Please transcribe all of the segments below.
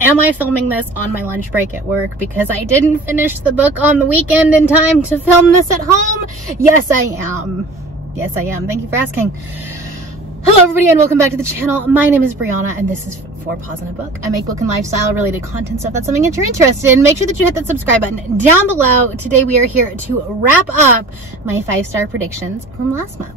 Am I filming this on my lunch break at work because I didn't finish the book on the weekend in time to film this at home? Yes, I am. Yes, I am. Thank you for asking. Hello everybody and welcome back to the channel. My name is Brianna and this is For Pause in a Book. I make book and lifestyle related content, so if that's something that you're interested in, make sure that you hit that subscribe button down below. Today we are here to wrap up my 5-star predictions from last month.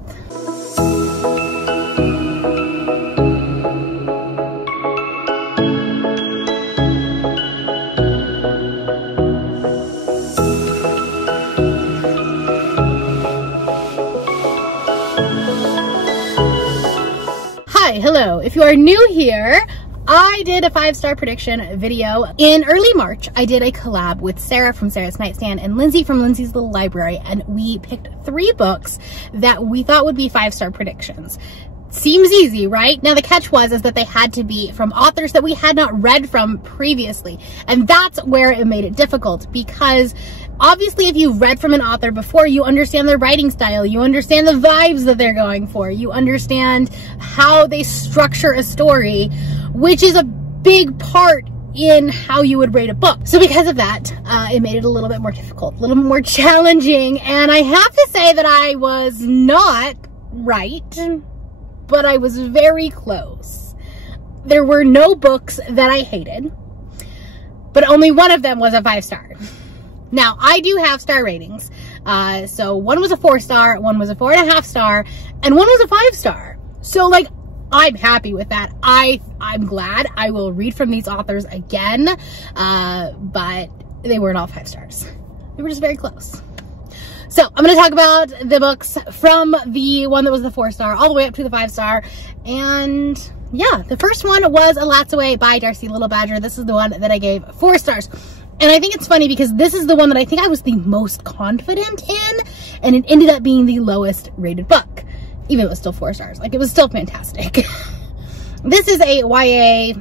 Hello, if you are new here, I did a 5-star prediction video in early March. I did a collab with Sarah from Sarah's Nightstand and Lindsay from Lindsay's Little Library, and we picked 3 books that we thought would be 5-star predictions. Seems easy, right? Now the catch was that they had to be from authors that we had not read from previously, and that's where it made it difficult, because obviously if you've read from an author before, you understand their writing style, you understand the vibes that they're going for, you understand how they structure a story, which is a big part in how you would rate a book. So because of that, it made it a little bit more difficult, a little more challenging, and I have to say that I was not right, but I was very close. There were no books that I hated, but only one of them was a 5-star. Now, I do have star ratings. So one was a 4-star, one was a 4.5 star, and one was a 5-star. So like, I'm happy with that. I'm glad. I will read from these authors again, but they weren't all 5 stars. They were just very close. So I'm going to talk about the books from the one that was the 4-star all the way up to the 5-star. And yeah, the first one was A Lat's Away by Darcy Little Badger. This is the one that I gave 4 stars. And I think it's funny because this is the one that I think I was the most confident in, and it ended up being the lowest rated book, even though it was still 4 stars. Like, it was still fantastic. This is a YA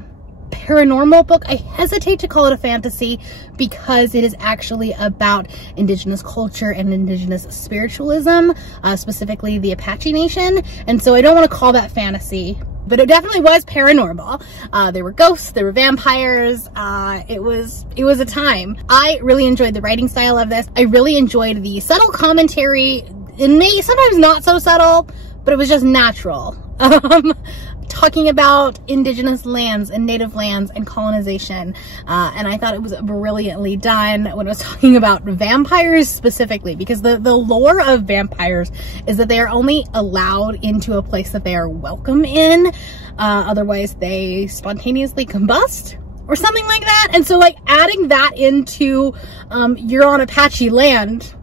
paranormal book. I hesitate to call it a fantasy because it is actually about Indigenous culture and Indigenous spiritualism, specifically the Apache Nation. And so I don't want to call that fantasy, but it definitely was paranormal. There were ghosts, there were vampires. It was a time. I really enjoyed the writing style of this. I really enjoyed the subtle commentary. It may sometimes not so subtle, but it was just natural. Talking about Indigenous lands and native lands and colonization. And I thought it was brilliantly done when I was talking about vampires specifically, because the lore of vampires is that they are only allowed into a place that they are welcome in. Otherwise they spontaneously combust or something like that. And so like adding that into you're on Apache land,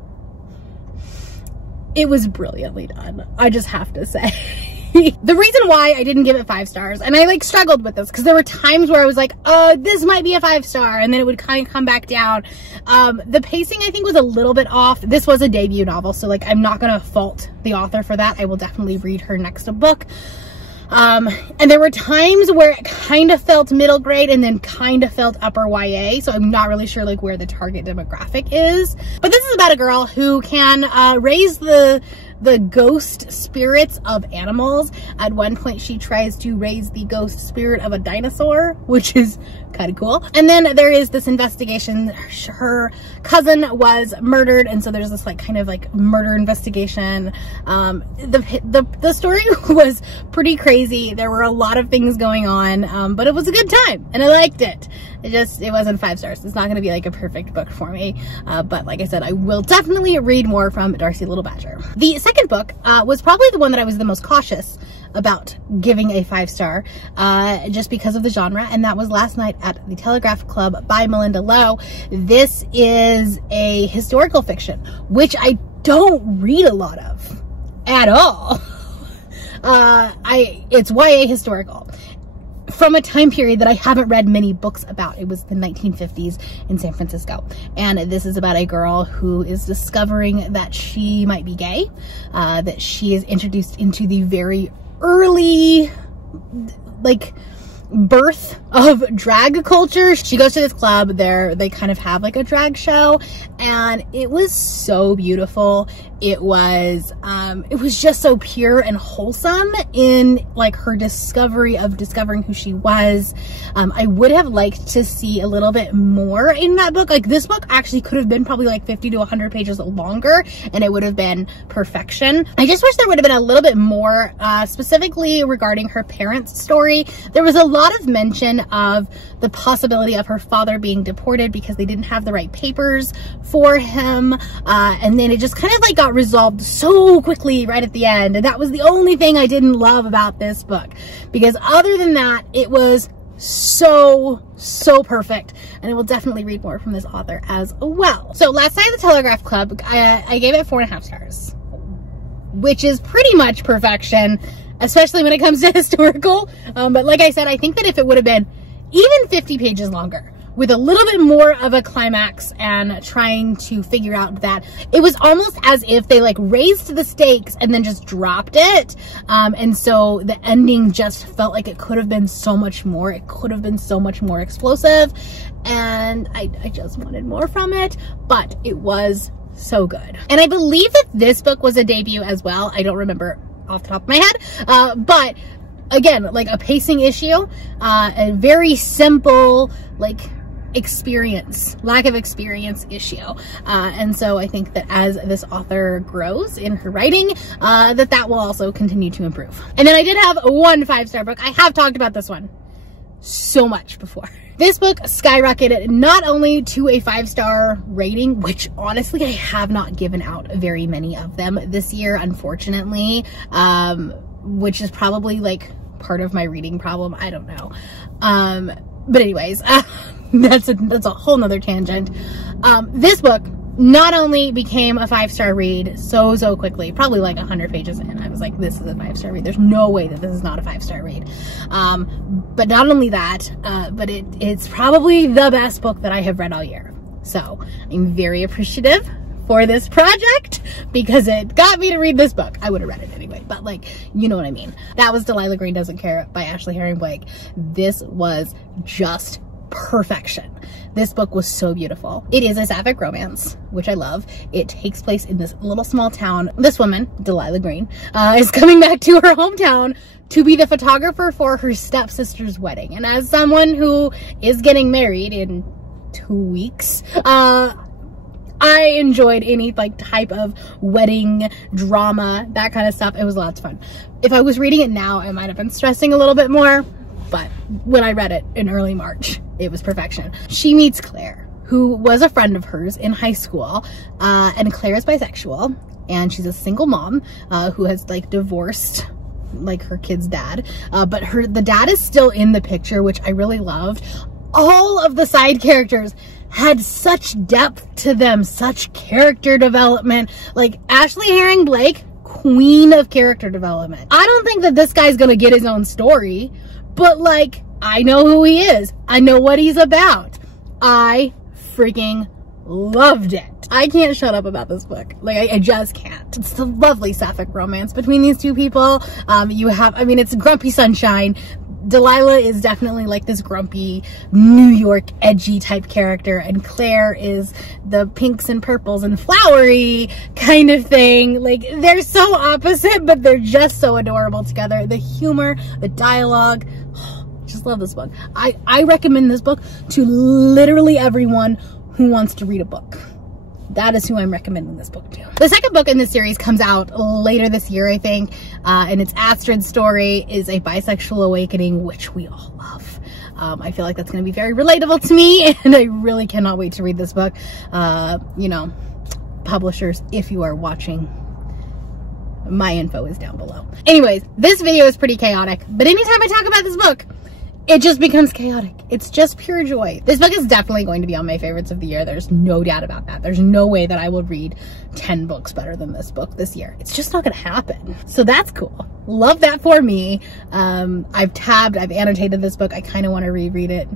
it was brilliantly done. I just have to say. The reason why I didn't give it 5 stars, and I like struggled with this because there were times where I was like, this might be a 5-star, and then it would kind of come back down. The pacing I think was a little bit off. This was a debut novel, so like I'm not gonna fault the author for that. I will definitely read her next book. And there were times where it kind of felt middle grade and then kind of felt upper YA, so I'm not really sure like where the target demographic is. But this is about a girl who can raise the ghost spirits of animals. At one point she tries to raise the ghost spirit of a dinosaur, which is kind of cool. And then there is this investigation. Her cousin was murdered, and so there's this like kind of like murder investigation. The story was pretty crazy. There were a lot of things going on, but it was a good time and I liked it. It wasn't 5 stars. It's not going to be like a perfect book for me, but like I said, I will definitely read more from Darcy Little Badger. The second book was probably the one that I was the most cautious about giving a 5-star, just because of the genre, and that was Last Night at the Telegraph Club by Melinda Lowe. This is a historical fiction, which I don't read a lot of at all. It's YA historical from a time period that I haven't read many books about. It was the 1950s in San Francisco. And this is about a girl who is discovering that she might be gay, that she is introduced into the very early, like, birth of drag culture. She goes to this club there, they kind of have like a drag show, and it was so beautiful. It was just so pure and wholesome in like her discovering who she was. I would have liked to see a little bit more in that book. Like, this book actually could have been probably like 50 to 100 pages longer, and it would have been perfection. I just wish there would have been a little bit more, specifically regarding her parents' story. There was a lot of mention of the possibility of her father being deported because they didn't have the right papers for him, and then it just kind of like got resolved so quickly right at the end, and that was the only thing I didn't love about this book, because other than that, it was so perfect, and I will definitely read more from this author as well. So last night at the Telegraph Club, I gave it 4.5 stars, which is pretty much perfection, especially when it comes to historical. But like I said, I think that if it would have been even 50 pages longer, with a little bit more of a climax and trying to figure out that, it was almost as if they like raised the stakes and then just dropped it. And so the ending just felt like it could have been so much more. It could have been so much more explosive. And I just wanted more from it, but it was so good. And I believe that this book was a debut as well. I don't remember off the top of my head, but again, like a pacing issue, a very simple, like, lack of experience issue. And so I think that as this author grows in her writing, that will also continue to improve. And then I did have one 5-star book. I have talked about this one so much before. This book skyrocketed not only to a 5-star rating, which honestly I have not given out very many of them this year, unfortunately, which is probably like part of my reading problem. I don't know. But anyways, that's a whole nother tangent. This book not only became a 5-star read so quickly, probably like 100 pages in, I was like, this is a 5-star read. There's no way that this is not a 5-star read. But not only that, but it's probably the best book that I have read all year. So I'm very appreciative for this project because it got me to read this book. I would have read it anyway, but like, you know what I mean. That was Delilah Green Doesn't Care by Ashley Herring Blake. This was just perfection. This book was so beautiful. It is a sapphic romance, which I love. It takes place in this little small town. This woman, Delilah Green, is coming back to her hometown to be the photographer for her stepsister's wedding. And as someone who is getting married in 2 weeks, I enjoyed any like type of wedding drama, that kind of stuff. It was lots of fun. If I was reading it now, I might have been stressing a little bit more, but when I read it in early March, it was perfection. She meets Claire, who was a friend of hers in high school, and Claire is bisexual, and she's a single mom who has like divorced like her kid's dad, but the dad is still in the picture, which I really loved. All of the side characters had such depth to them, such character development. Like Ashley Herring Blake, queen of character development. I don't think that this guy's gonna get his own story, but like, I know who he is. I know what he's about. I freaking loved it. I can't shut up about this book. Like, I just can't. It's a lovely sapphic romance between these two people. It's grumpy sunshine. Delilah is definitely like this grumpy New York edgy type character, and Claire is the pinks and purples and flowery kind of thing. Like, they're so opposite, but they're just so adorable together. The humor, the dialogue, just love this book. I recommend this book to literally everyone who wants to read a book. That is who I'm recommending this book to. The second book in this series comes out later this year, I think, and it's Astrid's story is a bisexual awakening, which we all love. I feel like that's going to be very relatable to me, and I really cannot wait to read this book. You know, publishers, if you are watching, my info is down below. Anyways, this video is pretty chaotic, but anytime I talk about this book, it just becomes chaotic. It's just pure joy. This book is definitely going to be on my favorites of the year. There's no doubt about that. There's no way that I will read 10 books better than this book this year. It's just not gonna happen. So that's cool. Love that for me. I've annotated this book. I kind of want to reread it.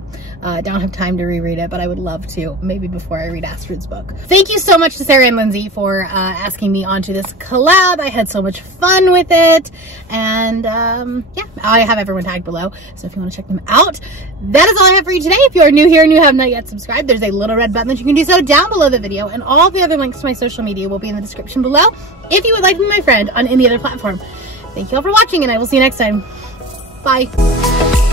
Don't have time to reread it, but I would love to, maybe before I read Astrid's book. Thank you so much to Sarah and Lindsay for asking me onto this collab. I had so much fun with it. And yeah, I have everyone tagged below. So if you want to check them out. That is all I have for you today. If you are new here and you have not yet subscribed, there's a little red button that you can do so down below the video, and all the other links to my social media will be in the description below if you would like to be my friend on any other platform. Thank you all for watching, and I will see you next time. Bye.